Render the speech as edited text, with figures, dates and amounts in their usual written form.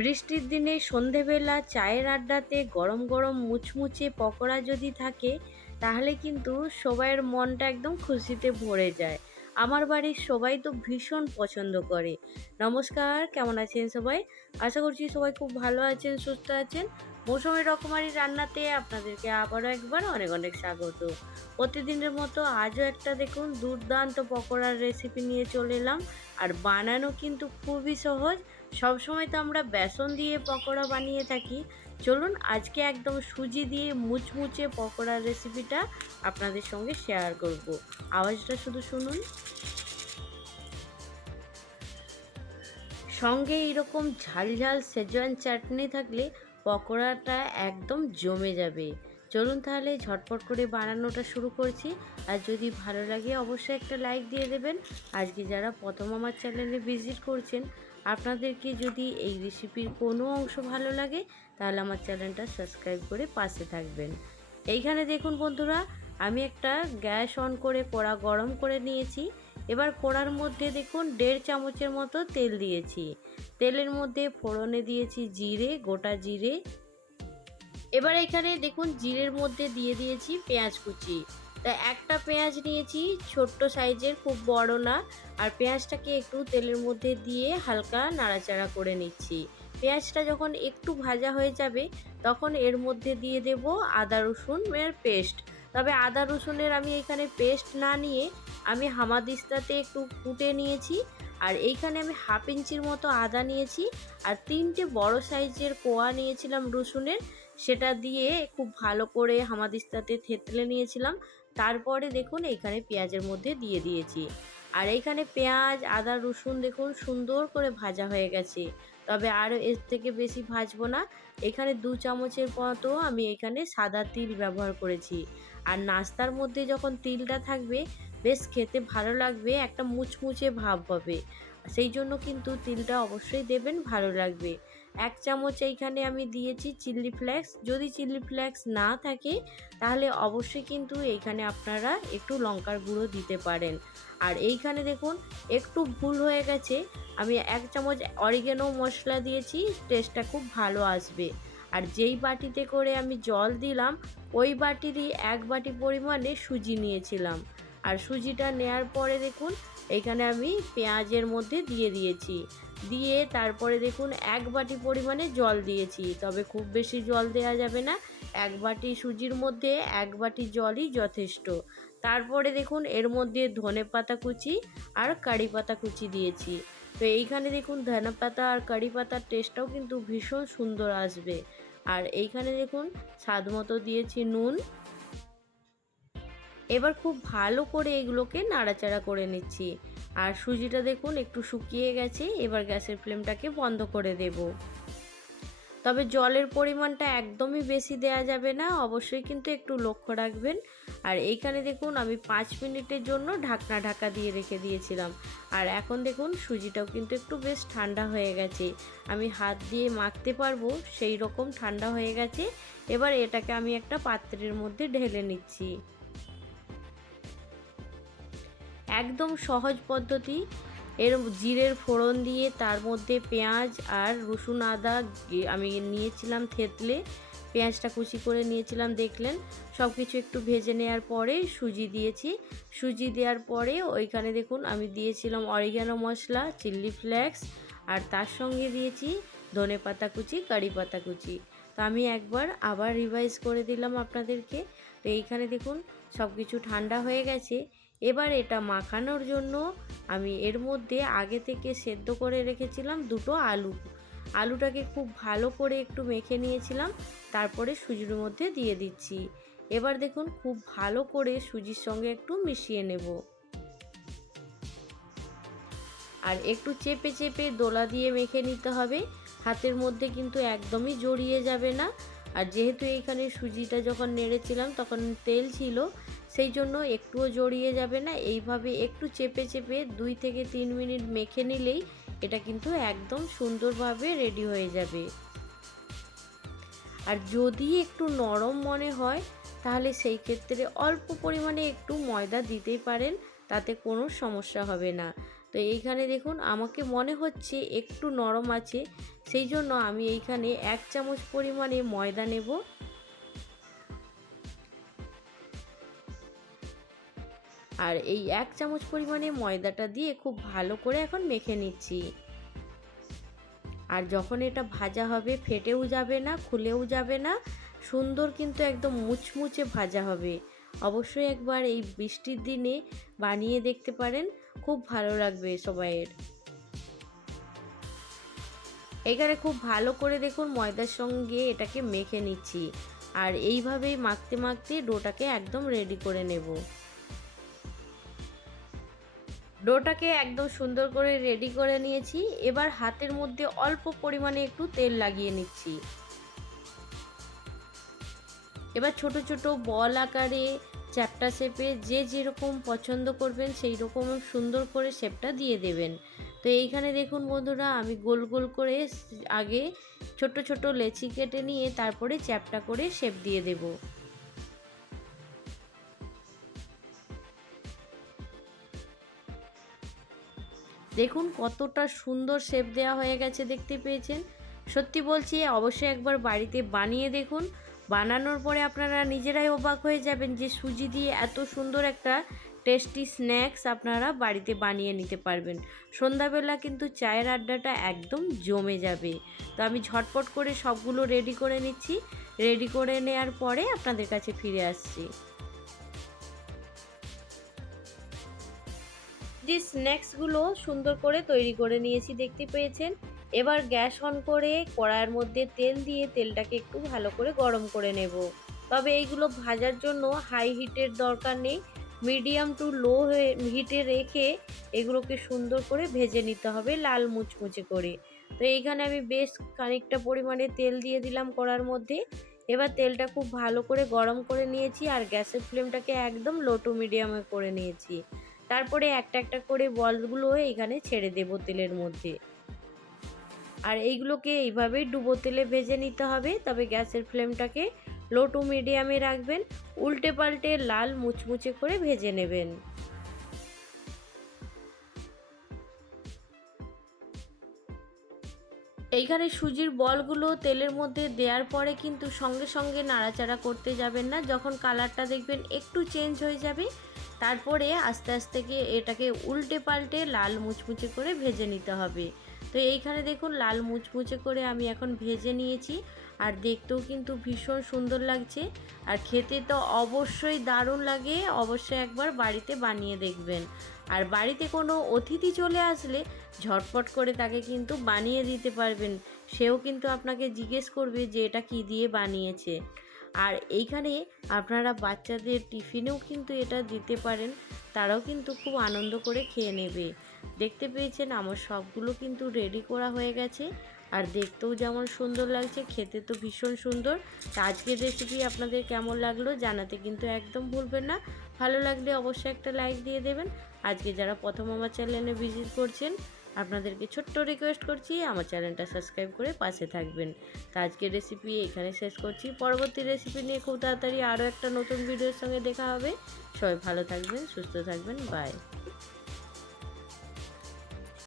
বৃষ্টির দিনে সন্ধেবেলা চায়ের আড্ডাতে গরম গরম মুচমুচে পকোড়া যদি থাকে তাহলে কিন্তু সবাইয়ের মনটা একদম খুশিতে ভরে যায়। আমার বাড়ির সবাই তো ভীষণ পছন্দ করে। নমস্কার, কেমন আছেন সবাই? আশা করছি সবাই খুব ভালো আছেন, সুস্থ আছেন। মৌসুমী রকমারি রান্নাতে আপনাদেরকে আবারও একবার অনেক অনেক স্বাগত। প্রতিদিনের মতো আজও একটা দেখুন দুর্দান্ত পকোড়ার রেসিপি নিয়ে চলে এলাম। আর বানানো কিন্তু খুবই সহজ। সবসময় তো আমরা বেসন দিয়ে পকোড়া বানিয়ে থাকি, চলুন আজকে একদম সুজি দিয়ে মুচমুচে পকোড়ার রেসিপিটা আপনাদের সঙ্গে শেয়ার করব। আওয়াজটা শুধু শুনুন। সঙ্গে এরকম ঝালঝাল শেজওয়ান চাটনি থাকলে পকোড়াটা একদম জমে যাবে। চলুন তাহলে ঝটপট করে বানানোটা শুরু করছি। আর যদি ভালো লাগে অবশ্যই একটা লাইক দিয়ে দেবেন। আজকে যারা প্রথম আমার চ্যানেলে ভিজিট করছেন, আপনাদেরকে যদি এই রেসিপির কোনো অংশ ভালো লাগে তাহলে আমার চ্যানেলটা সাবস্ক্রাইব করে পাশে থাকবেন। এইখানে দেখুন বন্ধুরা, আমি একটা গ্যাস অন করে কড়া গরম করে নিয়েছি। এবার কড়ার মধ্যে দেখুন 1.5 চামচের মতো তেল দিয়েছি। তেলের মধ্যে ফোড়নে দিয়েছি জিরে, গোটা জিরে। এবার এখানে দেখুন জিরের মধ্যে দিয়ে দিয়েছি পেঁয়াজ কুচি। তা একটা পেঁয়াজ নিয়েছি ছোট্ট সাইজের, খুব বড় না। আর পেঁয়াজটাকে একটু তেলের মধ্যে দিয়ে হালকা নাড়াচাড়া করে নিচ্ছি। পেঁয়াজটা যখন একটু ভাজা হয়ে যাবে তখন এর মধ্যে দিয়ে দেব আদা রসুনের পেস্ট। তবে আদা রসুনের আমি এখানে পেস্ট না নিয়ে আমি হামাদিস্তাতে একটু কুটে নিয়েছি। আর এইখানে আমি 1/2 ইঞ্চির মতো আদা নিয়েছি। আর 3টে বড় সাইজের কোয়া নিয়েছিলাম রসুনের, সেটা দিয়ে খুব ভালো করে হামাদিস্তাতে থেতলে নিয়েছিলাম। তারপরে দেখুন এইখানে পেঁয়াজের মধ্যে দিয়ে দিয়েছি। আর এইখানে পেঁয়াজ আদা রসুন দেখুন সুন্দর করে ভাজা হয়ে গেছে। তবে আর এর থেকে বেশি ভাজবো না। এখানে 2 চামচের মতো আমি এখানে সাদা তিল ব্যবহার করেছি। আর নাস্তার মধ্যে যখন তিলটা থাকবে বেশ খেতে ভালো লাগবে, একটা মুচমুচে ভাব হবে। সেই জন্য কিন্তু তিলটা অবশ্যই দেবেন, ভালো লাগবে। 1 চামচ এইখানে আমি দিয়েছি চিলি ফ্লেক্স। যদি চিলি ফ্লেক্স না থাকে তাহলে অবশ্যই কিন্তু এইখানে আপনারা একটু লঙ্কার গুঁড়ো দিতে পারেন। আর এইখানে দেখুন একটু ভুল হয়ে গেছে, আমি 1 চামচ অরিগ্যানো মশলা দিয়েছি, টেস্টটা খুব ভালো আসবে। আর যেই বাটিতে করে আমি জল দিলাম ওই বাটিরই 1 বাটি পরিমাণে সুজি নিয়েছিলাম। আর সুজিটা নেয়ার পরে দেখুন এইখানে আমি পেঁয়াজের মধ্যে দিয়ে দিয়েছি। দিয়ে তারপরে দেখুন 1 বাটি পরিমাণে জল দিয়েছি। তবে খুব বেশি জল দেওয়া যাবে না, 1 বাটি সুজির মধ্যে 1 বাটি জলই যথেষ্ট। তারপরে দেখুন এর মধ্যে ধনেপাতা কুচি আর কারি পাতা কুচি দিয়েছি। তো এইখানে দেখুন ধনেপাতা আর কারি পাতার টেস্টটাও কিন্তু ভীষণ সুন্দর আসবে। আর এইখানে দেখুন স্বাদ মতো দিয়েছি নুন। এবার খুব ভালো করে এগুলোকে নাড়াচাড়া করে নিচ্ছি। আর সুজিটা দেখুন একটু শুকিয়ে গেছে, এবার গ্যাসের ফ্লেমটাকে বন্ধ করে দেব। তবে জলের পরিমাণটা একদমই বেশি দেয়া যাবে না, অবশ্যই কিন্তু একটু লক্ষ্য রাখবেন। আর এইখানে দেখুন আমি 5 মিনিটের জন্য ঢাকা দিয়ে রেখে দিয়েছিলাম। আর এখন দেখুন সুজিটাও কিন্তু একটু বেশ ঠান্ডা হয়ে গেছে, আমি হাত দিয়ে মাখতে পারবো সেই রকম ঠান্ডা হয়ে গেছে। এবার এটাকে আমি একটা পাত্রের মধ্যে ঢেলে নিচ্ছি। একদম সহজ পদ্ধতি। এর জিরের ফোড়ন দিয়ে তার মধ্যে পেঁয়াজ আর রসুন আদা আমি নিয়েছিলাম থেতলে, পেঁয়াজটা কুচি করে নিয়েছিলাম দেখলেন। সব কিছু একটু ভেজে নেওয়ার পরে সুজি দিয়েছি। সুজি দেওয়ার পরে ওইখানে দেখুন আমি দিয়েছিলাম অরিগ্যানো মশলা, চিলি ফ্লেক্স, আর তার সঙ্গে দিয়েছি ধনেপাতা কুচি, কারি পাতা কুচি। তো আমি একবার আবার রিভাইজ করে দিলাম আপনাদেরকে। তো এইখানে দেখুন সব কিছু ঠান্ডা হয়ে গেছে। এবার এটা মাখানোর জন্য আমি এর মধ্যে আগে থেকে সেদ্ধ করে রেখেছিলাম 2টো আলু। আলুটাকে খুব ভালো করে একটু মেখে নিয়েছিলাম, তারপরে সুজির মধ্যে দিয়ে দিচ্ছি। এবার দেখুন খুব ভালো করে সুজির সঙ্গে একটু মিশিয়ে নেব। আর একটু চেপে চেপে দোলা দিয়ে মেখে নিতে হবে, হাতের মধ্যে কিন্তু একদমই জড়িয়ে যাবে না। আর যেহেতু এইখানে সুজিটা যখন নেড়েছিলাম তখন তেল ছিল, সেই জন্য একটুও জড়িয়ে যাবে না। এইভাবে একটু চেপে চেপে 2 থেকে 3 মিনিট মেখে নিলেই এটা কিন্তু একদম সুন্দরভাবে রেডি হয়ে যাবে। আর যদি একটু নরম মনে হয় তাহলে সেই ক্ষেত্রে অল্প পরিমাণে একটু ময়দা দিতেই পারেন, তাতে কোনো সমস্যা হবে না। তো এইখানে দেখুন আমাকে মনে হচ্ছে একটু নরম আছে, সেই জন্য আমি এইখানে 1 চামচ পরিমাণে ময়দা নেব। আর এই 1 চামচ পরিমাণে ময়দাটা দিয়ে খুব ভালো করে এখন মেখে নিচ্ছি। আর যখন এটা ভাজা হবে ফেটেও যাবে না, খুলেও যাবে না, সুন্দর কিন্তু একদম মুচমুচে ভাজা হবে। অবশ্যই একবার এই বৃষ্টির দিনে বানিয়ে দেখতে পারেন, খুব ভালো লাগবে সবাইয়ের। এখানে খুব ভালো করে দেখুন ময়দার সঙ্গে এটাকে মেখে নিচ্ছি। আর এইভাবেই মাখতে মাখতে ডোটাকে একদম রেডি করে নেব। ডোটাকে একদম সুন্দর করে রেডি করে নিয়েছি। এবার হাতের মধ্যে অল্প পরিমাণে একটু তেল লাগিয়ে নিচ্ছি। এবার ছোট ছোট বল আকারে চ্যাপ্টা শেপে যে যেরকম পছন্দ করবেন সেই রকম সুন্দর করে শেপটা দিয়ে দেবেন। তো এইখানে দেখুন বন্ধুরা, আমি গোল গোল করে আগে ছোট ছোট লেচি কেটে নিয়ে তারপরে চ্যাপ্টা করে শেপ দিয়ে দেব। দেখুন কতটা সুন্দর শেপ দেওয়া হয়ে গেছে, দেখতে পেয়েছেন। সত্যি বলছি, অবশ্যই একবার বাড়িতে বানিয়ে দেখুন। বানানোর পরে আপনারা নিজেরাই অবাক হয়ে যাবেন যে সুজি দিয়ে এত সুন্দর একটা টেস্টি স্ন্যাক্স আপনারা বাড়িতে বানিয়ে নিতে পারবেন। সন্ধ্যাবেলা কিন্তু চায়ের আড্ডাটা একদম জমে যাবে। তো আমি ঝটপট করে সবগুলো রেডি করে নিচ্ছি। রেডি করে নেওয়ার পরে আপনাদের কাছে ফিরে আসছি। যে স্ন্যাক্সগুলো সুন্দর করে তৈরি করে নিয়েছি, দেখতে পেয়েছেন। এবার গ্যাস অন করে কড়াইয়ের মধ্যে তেল দিয়ে তেলটাকে একটু ভালো করে গরম করে নেব। তবে এইগুলো ভাজার জন্য হাই হিটের দরকার নেই, মিডিয়াম টু লো হিটে রেখে এগুলোকে সুন্দর করে ভেজে নিতে হবে লাল মুচমুচে করে। তো এইখানে আমি বেশ খানিকটা পরিমাণে তেল দিয়ে দিলাম কড়ার মধ্যে। এবার তেলটা খুব ভালো করে গরম করে নিয়েছি আর গ্যাসের ফ্লেমটাকে একদম লো টু মিডিয়ামে করে নিয়েছি। তারপরে একটা একটা করে বলগুলো এখানে ছেড়ে দেব তেলের মধ্যে। আর এইগুলোকে এইভাবেই ডুবো তেলে ভেজে নিতে হবে। তবে গ্যাসের ফ্লেমটাকে লো টু মিডিয়ামে রাখবেন, উল্টে পাল্টে লাল মুচমুচে করে ভেজে নেবেন। এইখানে সুজির বলগুলো তেলের মধ্যে দেওয়ার পরে কিন্তু সঙ্গে সঙ্গে নাড়াচাড়া করতে যাবেন না। যখন কালারটা দেখবেন একটু চেঞ্জ হয়ে যাবে, তারপরে আস্তে আস্তে গিয়ে এটাকে উল্টে পাল্টে লাল মুচমুচে করে ভেজে নিতে হবে। তো এইখানে দেখুন লাল মুচমুচে করে আমি এখন ভেজে নিয়েছি। আর দেখতেও কিন্তু ভীষণ সুন্দর লাগছে, আর খেতে তো অবশ্যই দারুণ লাগে। অবশ্যই একবার বাড়িতে বানিয়ে দেখবেন। আর বাড়িতে কোনো অতিথি চলে আসলে ঝটপট করে তাকে কিন্তু বানিয়ে দিতে পারবেন। সেও কিন্তু আপনাকে জিজ্ঞেস করবে যে এটা কী দিয়ে বানিয়েছে। আর এইখানে আপনারা বাচ্চাদের টিফিনেও কিন্তু এটা দিতে পারেন, তারাও কিন্তু খুব আনন্দ করে খেয়ে নেবে। দেখতে পেয়েছেন আমার সবগুলো কিন্তু রেডি করা হয়ে গেছে। আর দেখতেও যেমন সুন্দর লাগছে, খেতে তো ভীষণ সুন্দর। তো আজকের রেসিপি আপনাদের কেমন লাগলো জানাতে কিন্তু একদম ভুলবেন না। ভালো লাগলে অবশ্যই একটা লাইক দিয়ে দেবেন। আজকে যারা প্রথম আমার চ্যানেলে ভিজিট করছেন, আপনাদেরকে ছোট্ট রিকোয়েস্ট করছি আমার চ্যানেলটা সাবস্ক্রাইব করে পাশে থাকবেন। তো আজকের রেসিপি এখানে শেষ করছি। পরবর্তী রেসিপি নিয়ে খুব তাড়াতাড়ি আরও একটা নতুন ভিডিওর সঙ্গে দেখা হবে। সবাই ভালো থাকবেন, সুস্থ থাকবেন, বাই।